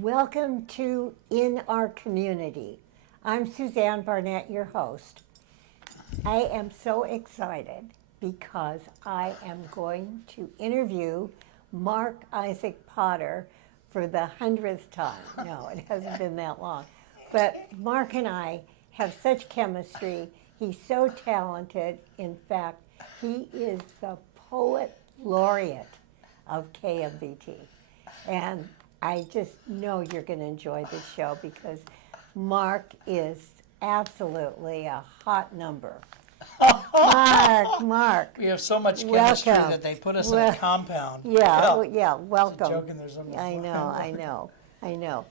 Welcome to In Our Community. I'm Suzanne Barnett, your host. I am so excited because I am going to interview Marc Isaac Potter for the 100th time. No, it hasn't been that long. But Marc and I have such chemistry. He's so talented. In fact, he is the poet laureate of KMVT. And I just know you're going to enjoy this show because Marc is absolutely a hot number. Marc. We have so much chemistry that they put us in a compound. Yeah, welcome. It's a joke and there's only I know.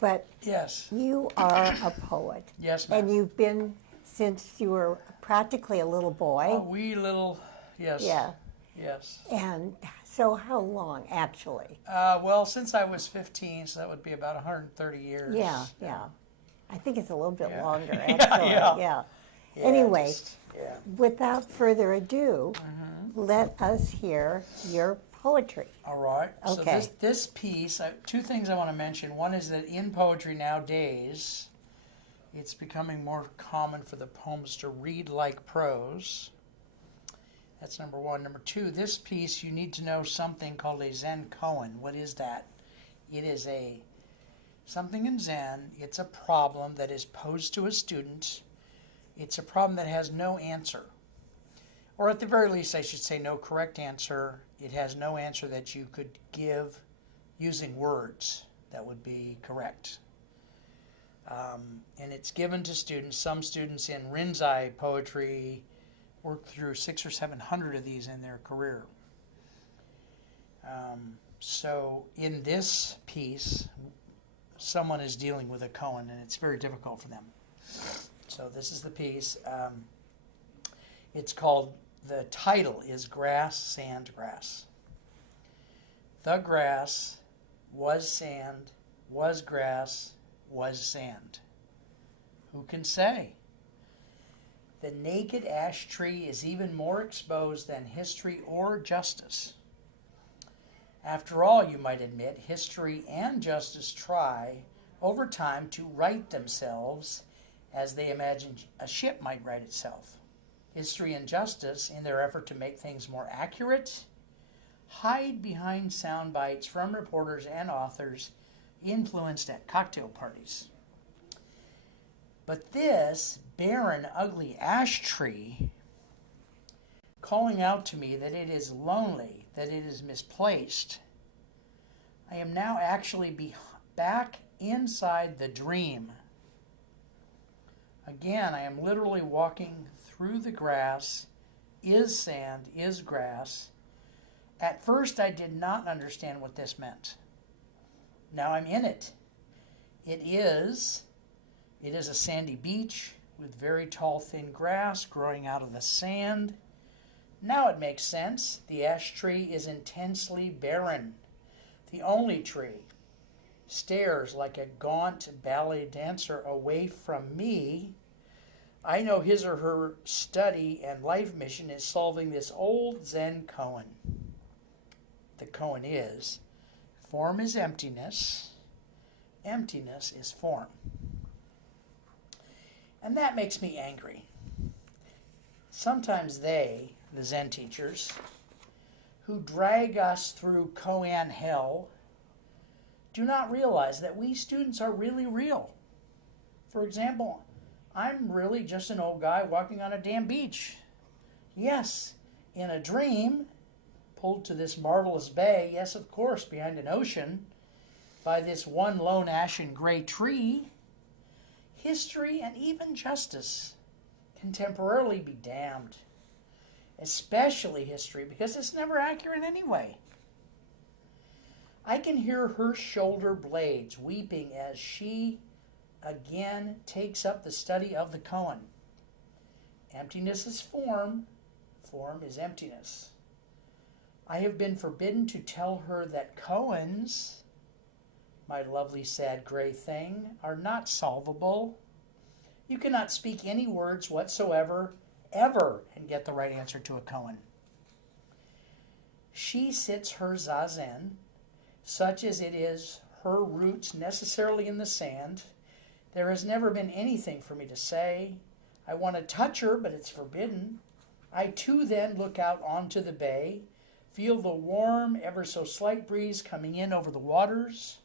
But yes, you are a poet. Yes, ma'am. And you've been since you were practically a little boy. A wee little, yes. Yeah. Yes. And so how long, actually? Well, since I was 15, so that would be about 130 years. Yeah. I think it's a little bit longer, Yeah, actually. yeah. Anyway, without further ado, let us hear your poetry. All right. Okay. So this piece, two things I want to mention. One is that in poetry nowadays, it's becoming more common for the poems to read like prose. That's number one. Number two, this piece, you need to know something called a Zen koan. What is that? It is something in Zen. It's a problem that is posed to a student. It's a problem that has no answer. Or at the very least, I should say no correct answer. It has no answer that you could give using words that would be correct. And it's given to students. Some students in Rinzai poetry work through 600 or 700 of these in their career. So in this piece, someone is dealing with a koan, and it's very difficult for them. So this is the piece. It's called, the title is Grass, Sand, Grass. The grass was sand, was grass, was sand. Who can say? The naked ash tree is even more exposed than history or justice. After all, you might admit, history and justice try, over time, to right themselves as they imagine a ship might right itself. History and justice, in their effort to make things more accurate, hide behind sound bites from reporters and authors influenced at cocktail parties. But this barren, ugly ash tree, calling out to me that it is lonely, that it is misplaced, I am now actually back inside the dream. Again, I am literally walking through the grass, is sand, is grass. At first, I did not understand what this meant. Now I'm in it. It is a sandy beach with very tall, thin grass growing out of the sand. Now it makes sense. The ash tree is intensely barren. The only tree stares like a gaunt ballet dancer away from me. I know his or her study and life mission is solving this old Zen koan. The koan is, form is emptiness, emptiness is form. And that makes me angry. Sometimes they, the Zen teachers, who drag us through koan hell, do not realize that we students are really real. For example, I'm really just an old guy walking on a damn beach. Yes, in a dream, pulled to this marvelous bay, yes, of course, behind an ocean, by this one lone ashen gray tree, history and even justice can temporarily be damned. Especially history, because it's never accurate anyway. I can hear her shoulder blades weeping as she again takes up the study of the koan. Emptiness is form, form is emptiness. I have been forbidden to tell her that koans, my lovely sad gray thing, are not solvable. You cannot speak any words whatsoever, ever, and get the right answer to a koan. She sits her zazen, such as it is her roots necessarily in the sand. There has never been anything for me to say. I want to touch her, but it's forbidden. I too then look out onto the bay, feel the warm, ever so slight breeze coming in over the waters.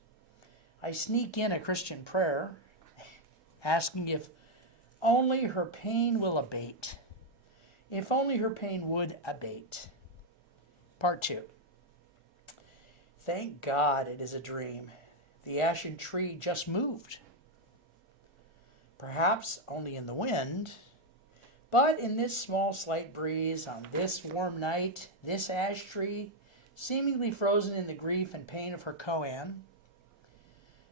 I sneak in a Christian prayer, asking if only her pain will abate. If only her pain would abate. Part 2. Thank God it is a dream. The ashen tree just moved. Perhaps only in the wind, but in this small slight breeze, on this warm night, this ash tree, seemingly frozen in the grief and pain of her koan.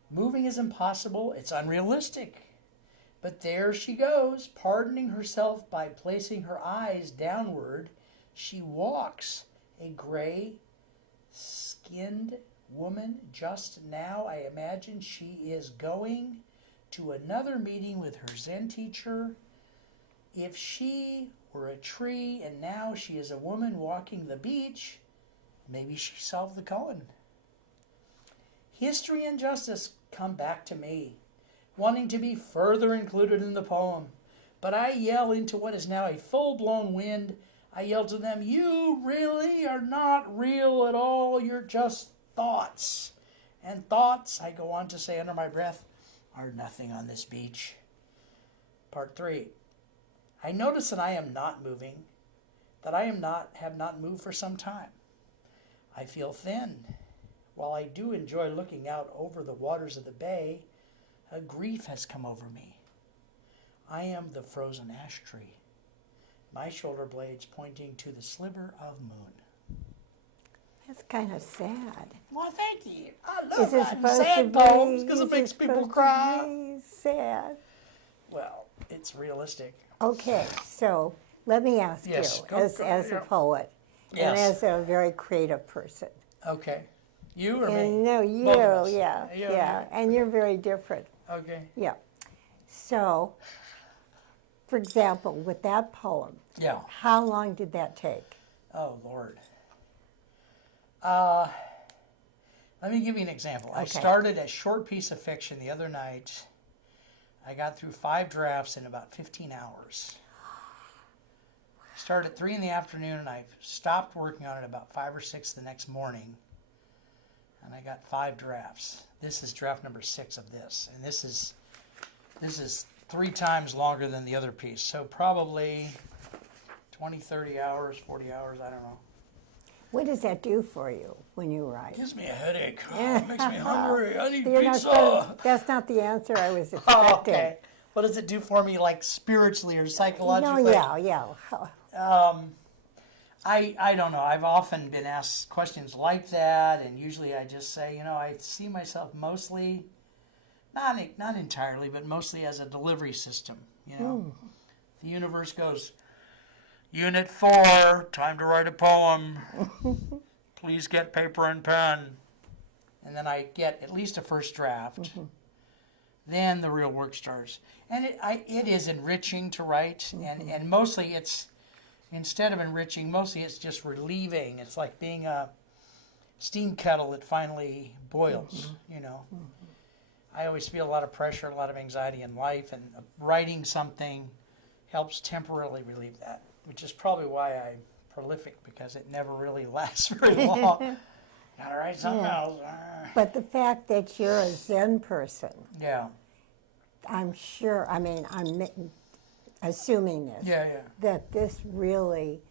Moving is impossible, it's unrealistic. But there she goes, pardoning herself by placing her eyes downward. She walks, a gray-skinned woman. Just now, I imagine she is going to another meeting with her Zen teacher. If she were a tree and now she is a woman walking the beach, maybe she solved the koan. History and justice come back to me, wanting to be further included in the poem. But I yell into what is now a full-blown wind. I yell to them, you really are not real at all. You're just thoughts. And thoughts, I go on to say under my breath, are nothing on this beach. Part 3. I notice that I am not moving, that I have not moved for some time. I feel thin. While I do enjoy looking out over the waters of the bay, a grief has come over me. I am the frozen ash tree, my shoulder blades pointing to the sliver of moon. That's kind of sad. Well, thank you. I Is love it writing supposed sad to poems be? because Is it makes people supposed to cry. be sad. Well, it's realistic. Okay, so let me ask Yes, you, go- as yeah. a poet and Yes. as a very creative person. Okay. You or me? And no, you, Both of us. yeah, You- yeah, and you're very different. Okay. Yeah. So, for example, with that poem, Yeah. how long did that take? Oh, Lord. Let me give you an example. I Okay. started a short piece of fiction the other night. I got through 5 drafts in about 15 hours. Started at 3 in the afternoon, and I stopped working on it about 5 or 6 the next morning. And I got 5 drafts. This is draft number 6 of this. And this is 3 times longer than the other piece. So probably 20, 30 hours, 40 hours, I don't know. What does that do for you when you write? Gives me a headache. Oh, it makes me hungry. I need You're not pizza. supposed- that's not the answer I was Oh, expecting. okay. What does it do for me, like spiritually or psychologically? No, yeah. I don't know. I've often been asked questions like that, and usually I just say, I see myself mostly, not entirely, but mostly as a delivery system. The universe goes, Unit 4, time to write a poem. Please get paper and pen. And then I get at least a first draft. Then the real work starts. And it is enriching to write, and mostly it's, instead of enriching, mostly it's just relieving. It's like being a steam kettle that finally boils, I always feel a lot of pressure, a lot of anxiety in life, and writing something helps temporarily relieve that, which is probably why I'm prolific, because it never really lasts very long. Gotta write something else. But the fact that you're a Zen person, Yeah. I'm sure, I'm assuming this, Yeah. that this really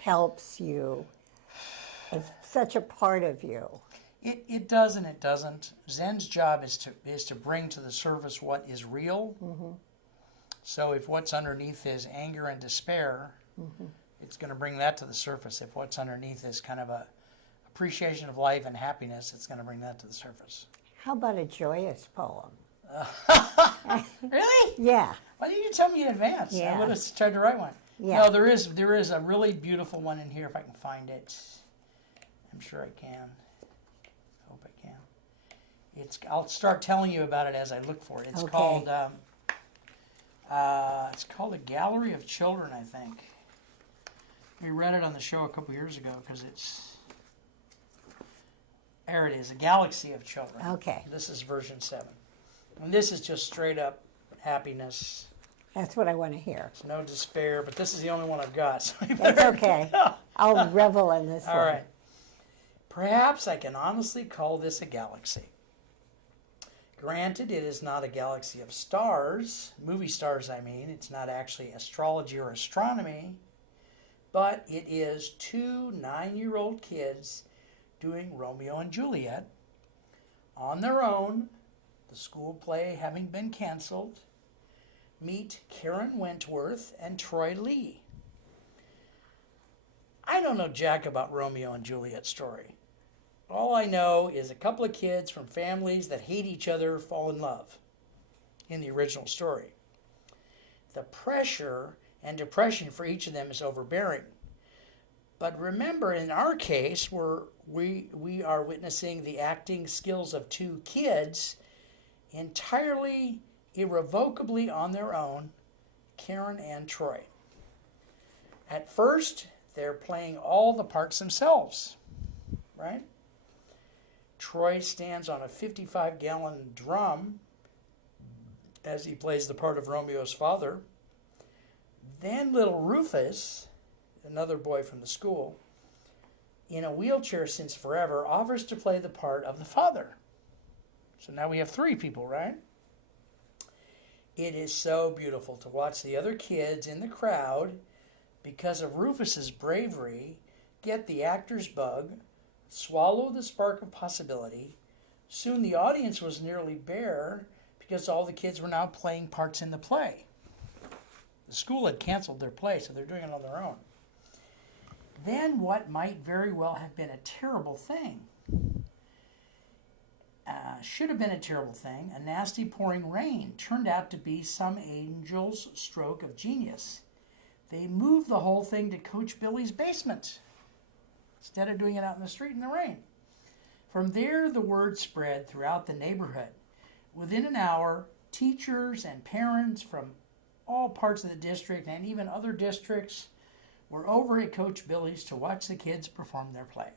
helps you. It's such a part of you. It does and it doesn't. Zen's job is to bring to the surface what is real. So if what's underneath is anger and despair, it's going to bring that to the surface. If what's underneath is kind of a appreciation of life and happiness, it's going to bring that to the surface. How about a joyous poem? Really? Yeah. Why didn't you tell me in advance? Yeah. I would have tried to write one. Yeah. No, there is a really beautiful one in here if I can find it. I'm sure I can. Hope I can. I'll start telling you about it as I look for it. It's Okay. called A Gallery of Children, I think. We read it on the show a couple years ago because There it is, A Galaxy of Children. Okay. This is version 7. And this is just straight up happiness. That's what I want to hear. There's no despair, but this is the only one I've got. So That's okay. I'll revel in this All one. right. Perhaps I can honestly call this a galaxy. Granted, it is not a galaxy of stars, movie stars I mean. It's not actually astrology or astronomy, but it is 2 9-year-old kids doing Romeo and Juliet on their own, the school play having been canceled. Meet Karen Wentworth and Troy Lee. I don't know jack about Romeo and Juliet story. All I know is a couple of kids from families that hate each other fall in love in the original story. The pressure and depression for each of them is overbearing. But remember, in our case, we are witnessing the acting skills of 2 kids entirely, irrevocably on their own, Karen and Troy. At first, they're playing all the parts themselves, right? Troy stands on a 55-gallon drum as he plays the part of Romeo's father. Then little Rufus, another boy from the school, in a wheelchair since forever, offers to play the part of the father. So now we have 3 people, right? It is so beautiful to watch the other kids in the crowd, because of Rufus's bravery, get the actor's bug, swallow the spark of possibility. Soon the audience was nearly bare because all the kids were now playing parts in the play. The school had canceled their play, so they're doing it on their own. Then what might very well have been a terrible thing, should have been a terrible thing, a nasty pouring rain, turned out to be some angel's stroke of genius. They moved the whole thing to Coach Billy's basement instead of doing it out in the street in the rain. From there, the word spread throughout the neighborhood. Within an hour, teachers and parents from all parts of the district and even other districts were over at Coach Billy's to watch the kids perform their play.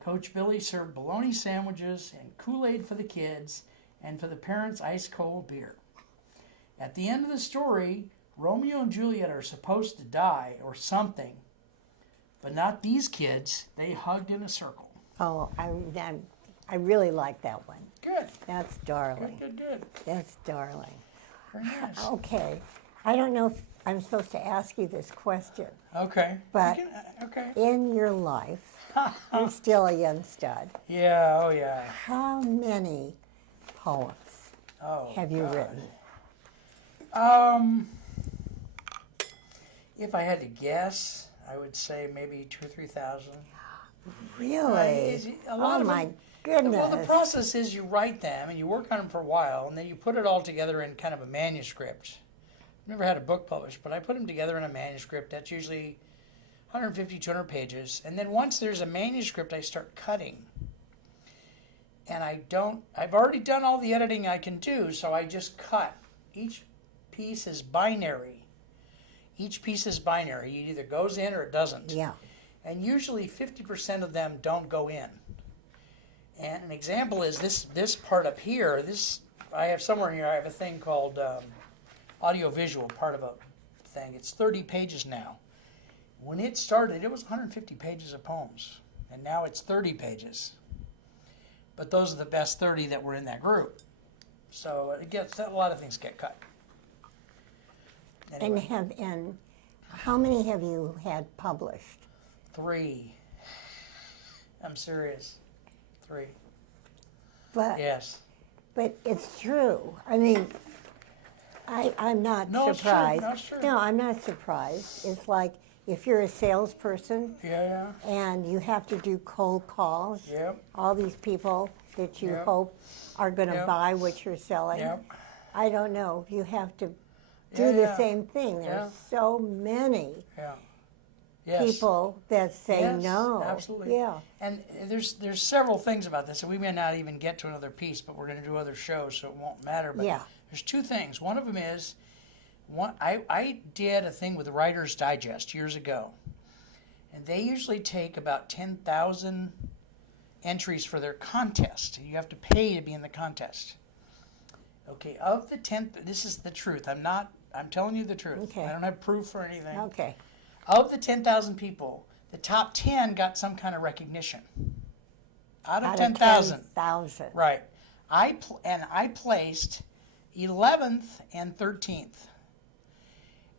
Coach Billy served bologna sandwiches and Kool-Aid for the kids, and for the parents, ice-cold beer. At the end of the story, Romeo and Juliet are supposed to die or something, but not these kids. They hugged in a circle. Oh, I really like that one. Good. That's darling. Good. That's darling. Very nice. Okay. I don't know if I'm supposed to ask you this question, Okay. but okay. in your life, you're still a young stud. Yeah, oh yeah. How many poems have you written? If I had to guess, I would say maybe 2,000 or 3,000. Really? A lot Oh of my them, goodness. Well, the process is you write them and you work on them for a while, and then you put it all together in kind of a manuscript. I've never had a book published, but I put them together in a manuscript. That's usually 150, 200 pages. And then once there's a manuscript, I start cutting. And I've already done all the editing I can do, so I just cut. Each piece is binary. Each piece is binary. It either goes in or it doesn't. Yeah. And usually 50% of them don't go in. And an example is this part up here. I have somewhere here, I have a thing called audio-visual, part of a thing. It's 30 pages now. When it started, it was 150 pages of poems. And now it's 30 pages. But those are the best 30 that were in that group. So a lot of things get cut. Anyway. And how many have you had published? 3. I'm serious. 3. But Yes. But it's true. I mean, I'm not No, it's true. surprised. No, it's true. No, I'm not surprised. It's like if you're a salesperson Yeah. and you have to do cold calls, Yep. all these people that you Yep. hope are going to Yep. buy what you're selling. Yep. I don't know. You have to do Yeah, the yeah. same thing. There's Yeah. so many Yeah. Yes. people that say Yes, no. absolutely. Yeah. And there's several things about this, and we may not even get to another piece, but we're going to do other shows, so it won't matter. But Yeah. there's 2 things. One of them is, I did a thing with Writer's Digest years ago, and they usually take about 10,000 entries for their contest. You have to pay to be in the contest. Okay, of the 10, this is the truth. I'm telling you the truth. Okay. I don't have proof or anything. Okay. Of the 10,000 people, the top 10 got some kind of recognition. Out of 10,000. 10,000. Right. I placed 11th and 13th.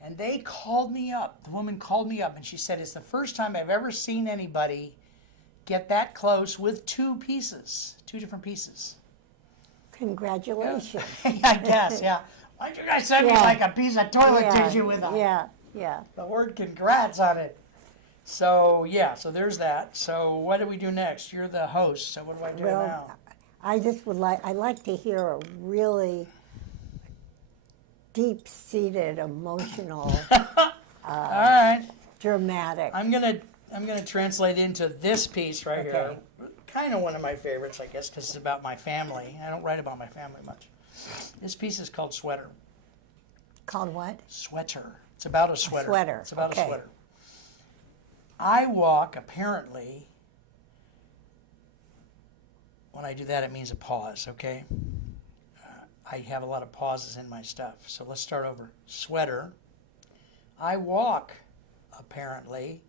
And they called me up. The woman called me up and she said, it's the first time I've ever seen anybody get that close with two different pieces. Congratulations. I guess, yeah. Why don't you guys send me like a piece of toilet tissue with the word congrats on it? So, yeah, so there's that. So what do we do next? You're the host, so what do I do now? I'd like to hear a really deep-seated, emotional, All right. dramatic. I'm gonna translate into this piece right here. Okay. Kind of one of my favorites, I guess, because it's about my family. I don't write about my family much. This piece is called Sweater. Called what? Sweater. It's about a sweater. Sweater. It's about Okay. a sweater. I walk, apparently, when I do that, it means a pause, okay? I have a lot of pauses in my stuff. So let's start over. Sweater. I walk, apparently.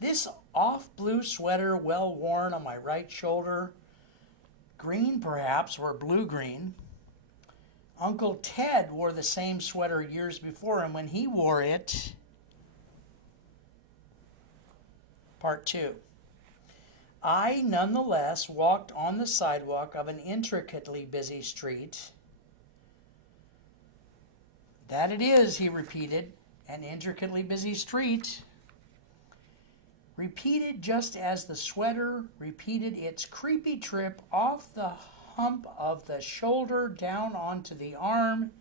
This off-blue sweater, well worn on my right shoulder, green perhaps, or blue-green. Uncle Ted wore the same sweater years before, and when he wore it, part 2. I nonetheless walked on the sidewalk of an intricately busy street. That it is, he repeated, an intricately busy street. Repeated just as the sweater repeated its creepy trip off the hump of the shoulder down onto the arm.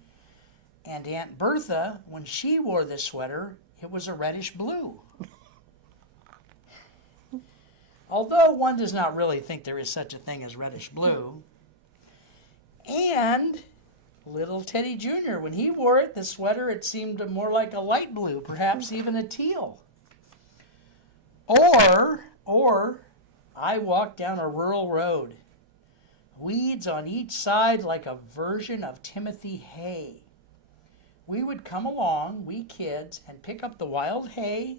And Aunt Bertha, when she wore this sweater, it was a reddish blue. Although one does not really think there is such a thing as reddish blue. And little Teddy Jr., when he wore it, the sweater, it seemed more like a light blue, perhaps even a teal. Or I walked down a rural road, weeds on each side like a version of Timothy hay. We would come along, we kids, and pick up the wild hay,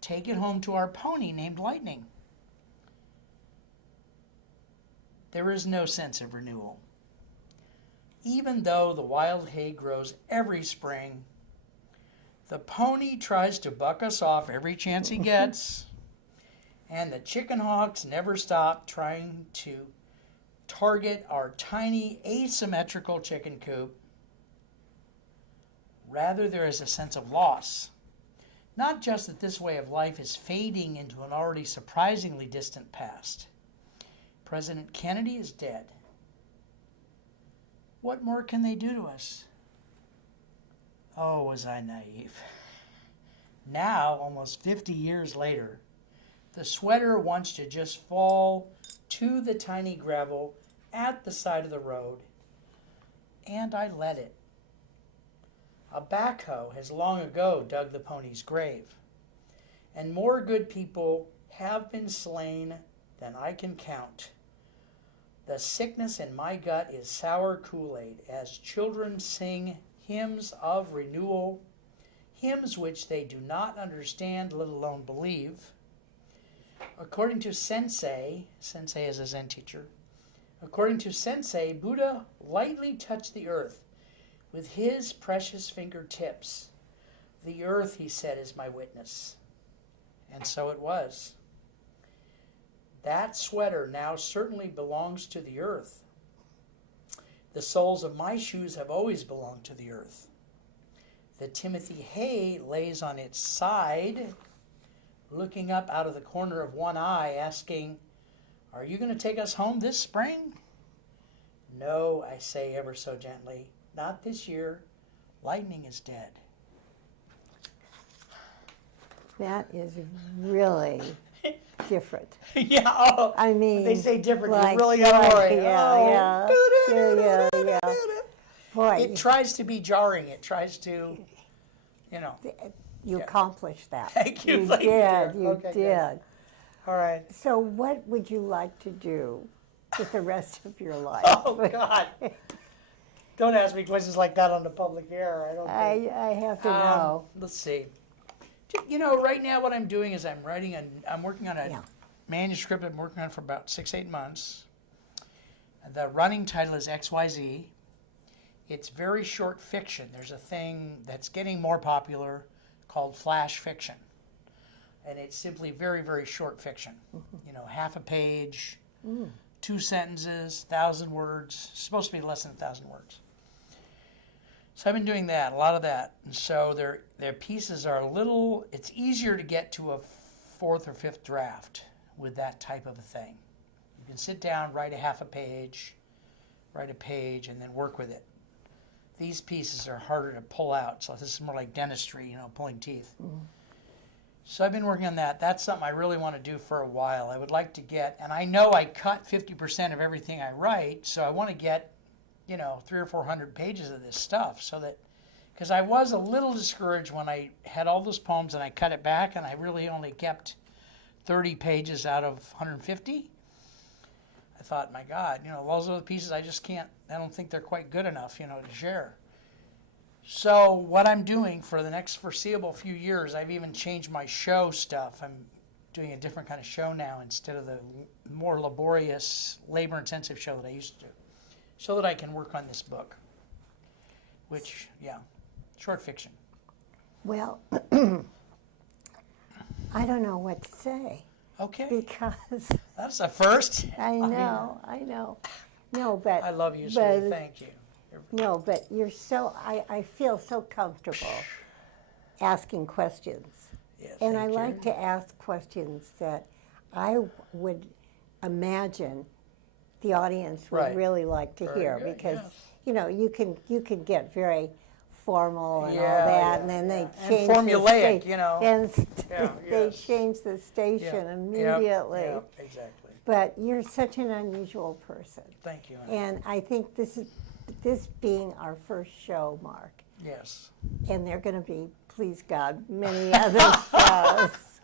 take it home to our pony named Lightning. There is no sense of renewal. Even though the wild hay grows every spring, the pony tries to buck us off every chance he gets, and the chicken hawks never stop trying to target our tiny asymmetrical chicken coop. Rather, there is a sense of loss. Not just that this way of life is fading into an already surprisingly distant past. President Kennedy is dead. What more can they do to us? Oh, was I naive. Now, almost 50 years later, the sweater wants to just fall to the tiny gravel at the side of the road, and I let it. A backhoe has long ago dug the pony's grave, and more good people have been slain than I can count. The sickness in my gut is sour Kool-Aid as children sing hymns of renewal, hymns which they do not understand, let alone believe. According to Sensei is a Zen teacher, according to Sensei, Buddha lightly touched the earth with his precious fingertips. The earth, he said, is my witness. And so it was. That sweater now certainly belongs to the earth. The soles of my shoes have always belonged to the earth. The Timothy hay lays on its side, looking up out of the corner of one eye, asking, "Are you going to take us home this spring?" "No," I say ever so gently, "not this year. Lightning is dead." That is really different. Yeah, oh, I mean, they say different, like, you really gotta worry. yeah. Boy, It tries to be jarring. It tries to, you accomplished that. Thank you. You Thank you. did. You Okay, did. All right. So what would you like to do with the rest of your life? Oh, God. Don't ask me questions like that on the public air. I don't think. I have to know. Let's see. You know, right now what I'm doing is I'm working on a Yeah. manuscript I'm working on for about 6-8 months. The running title is XYZ. It's very short fiction. There's a thing that's getting more popular called flash fiction. And it's simply very, very short fiction. You know, half a page, 2 sentences, 1,000 words. It's supposed to be less than 1,000 words. So I've been doing that, a lot of that. And so their pieces are it's easier to get to a 4th or 5th draft with that type of a thing. You can sit down, write a half a page, write a page, and then work with it. These pieces are harder to pull out, so this is more like dentistry, you know, pulling teeth. So I've been working on that. That's something I really want to do for a while. I would like to get, and I know I cut 50% of everything I write, so I want to get, you know, 300 or 400 pages of this stuff, so that, because I was a little discouraged when I had all those poems and I cut it back, and I really only kept 30 pages out of 150. I thought, my God, you know, those other pieces I just can't, I don't think they're quite good enough, you know, to share. So what I'm doing for the next foreseeable few years, I've even changed my show stuff. I'm doing a different kind of show now instead of the more laborious, labor-intensive show that I used to do, so that I can work on this book, which, yeah, short fiction. Well, I don't know what to say Okay, because that's a first. I know. No, but I love you, but- sweetie. Thank you. No, but you're so, I feel so comfortable asking questions. Yeah, And I thank like you. to ask questions that I would imagine the audience would Right. really like to Very hear good, because, yes. you know, you can get very formal and all Yeah, that, yeah, and then yeah. they And change formulaic, the you know. and Yeah, they yes. change the station Yep, immediately. Yep, exactly. But you're such an unusual person. Thank you. And I think this being our first show, Mark, Yes. and they're going to be, please God, many other shows.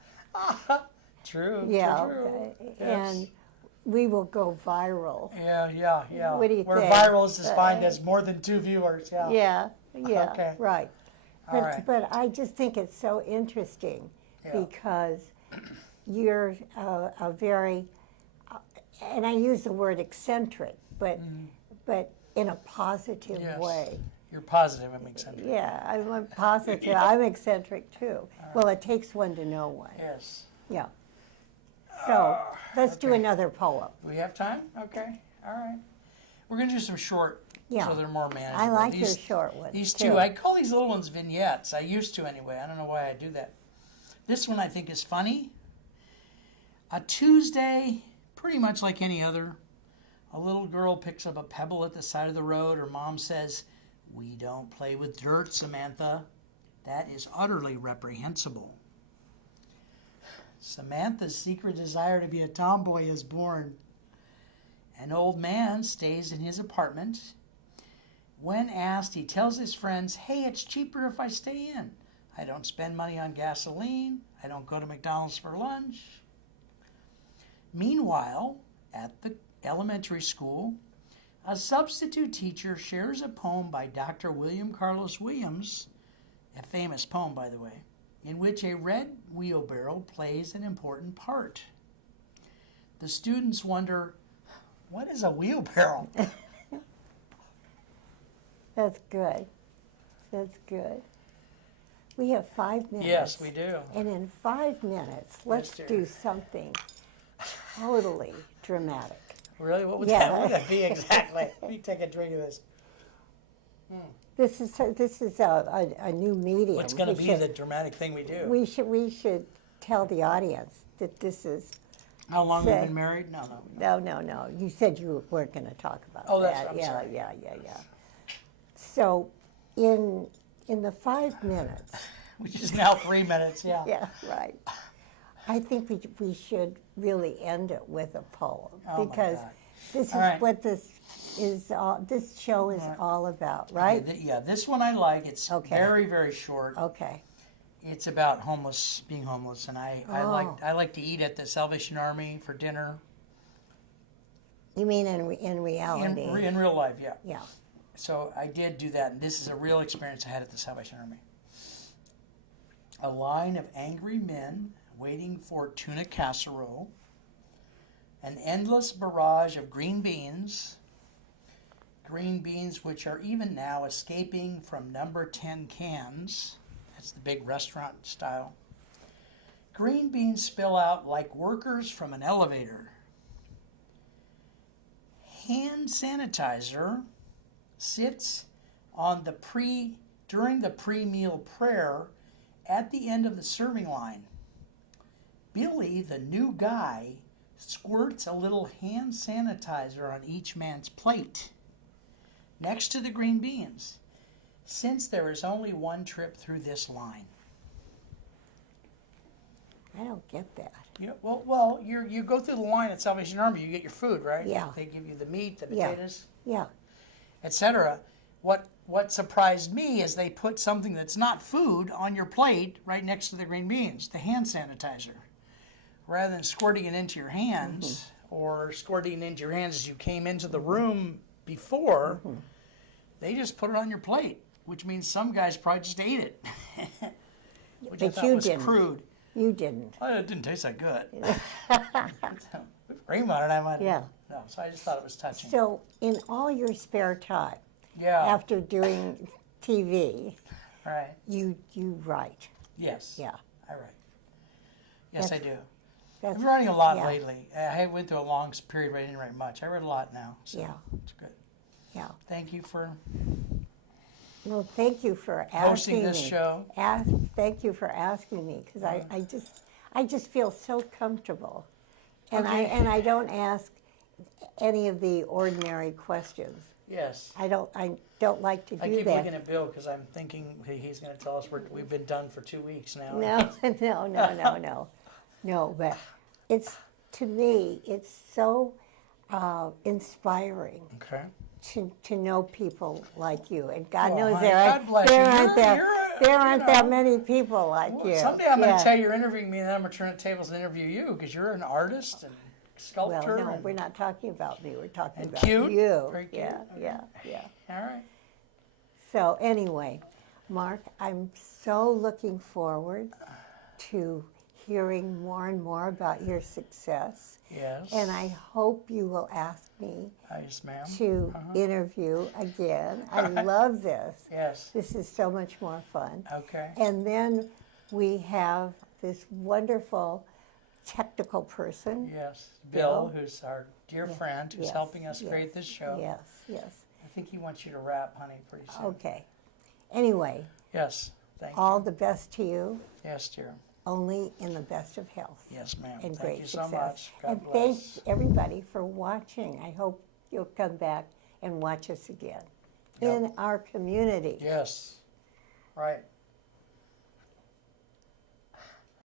True. Yeah, True. and Yes. we will go viral. Yeah. What do you Where think? viral is defined as more than 2 viewers. Yeah. Yeah, Okay. right. All right. But I just think it's so interesting Yeah. because you're a very, and I use the word eccentric, but in a positive Yes. way. You're positive, I'm eccentric. Yeah, I'm positive. I'm eccentric too. Well, it takes one to know one. Yes. Yeah. So let's do okay. another poem. Do we have time? Okay. All right. We're going to do some short, Yeah. so they're more manageable. I like your short ones. These too. two, I call these little ones vignettes. I used to anyway. I don't know why I do that. This one I think is funny. A Tuesday, pretty much like any other. A little girl picks up a pebble at the side of the road. Her mom says, "We don't play with dirt, Samantha. That is utterly reprehensible." Samantha's secret desire to be a tomboy is born. An old man stays in his apartment. When asked, he tells his friends, "Hey, it's cheaper if I stay in. I don't spend money on gasoline. I don't go to McDonald's for lunch." Meanwhile, at the elementary school, a substitute teacher shares a poem by Dr. William Carlos Williams, a famous poem, by the way, in which a red wheelbarrow plays an important part. The students wonder, what is a wheelbarrow? That's good. That's good. We have 5 minutes. Yes, we do. And in 5 minutes, let's dear. do something totally dramatic. Really? What would Yeah. that, what would that be exactly? Let me take a drink of this. This is a new medium. What's going to We be should- the dramatic thing we do? We should tell the audience that this is. How long say- we've been married? No. No. You said you weren't going to talk about Oh, that. that's- I'm yeah, sorry. yeah. So, in the 5 minutes. Which is now 3 minutes, yeah. Yeah, right. I think we should really end it with a poem Oh, my because God. this is All right. what this show is all about, right? Yeah, this one I like. It's Okay. very, very short. Okay. It's about being homeless, and I Oh. like to eat at the Salvation Army for dinner. You mean in reality? In real life, yeah. Yeah. So I did do that, and this is a real experience I had at the Salvation Army. A line of angry men waiting for tuna casserole, an endless barrage of green beans which are even now escaping from number 10 cans. That's the big restaurant style. Green beans spill out like workers from an elevator. Hand sanitizer sits on during the pre-meal prayer at the end of the serving line. Billy, the new guy, squirts a little hand sanitizer on each man's plate next to the green beans, since there is only one trip through this line. I don't get that. Yeah, well, you go through the line at Salvation Army, you get your food, right? Yeah. They give you the meat, the Yeah. potatoes, Yeah. etc. What surprised me is they put something that's not food on your plate right next to the green beans, the hand sanitizer. Rather than squirting it into your hands or squirting it into your hands as you came into the room before, they just put it on your plate, which means some guys probably just ate it. Which I But thought you was didn't. crude. You didn't. Oh, it didn't taste that good. Cream on it, I might. Yeah. No, so I just thought it was touching. So, in all your spare time, Yeah. after doing TV, Right. you write. Yes. Yeah. I write. Yes, I That's- do. That's, I'm writing a lot yeah. lately. I went through a long period where I didn't write much. I read a lot now, so Yeah. it's good. Yeah. Thank you for Well, thank you for hosting asking this me. show. Thank you for asking me, because I just feel so comfortable, and Okay. I don't ask any of the ordinary questions. Yes. I don't like to I do keep that. looking at Bill because I'm thinking he's going to tell us we've been done for 2 weeks now. No, but to me, it's so inspiring Okay. to know people like you, and God Well, knows honey, God bless you. there aren't you that know, many people like well, you. someday I'm going Yeah. to tell you you're interviewing me, and then I'm going to turn the tables and interview you because you're an artist and sculptor. Well, no, and- we're not talking about me. We're talking And about cute? you. Very cute. Yeah, Okay. yeah. All right. So anyway, Mark, I'm so looking forward to hearing more and more about your success. Yes. And I hope you will ask me Yes, ma'am. to interview again. I love this. Yes. This is so much more fun. Okay. And then we have this wonderful technical person. Yes. Bill, Bill. who's our dear friend who's Yes, helping us yes, create this show. Yes, yes. I think he wants you to wrap, honey, pretty soon. Okay. Anyway, Yes. Thank you. all the best to you, Yes, dear. only in the best of health Yes, ma'am. and Thank great you so success. much. God And bless. thanks everybody for watching. I hope you'll come back and watch us again Yep. in our community. Yes. Right.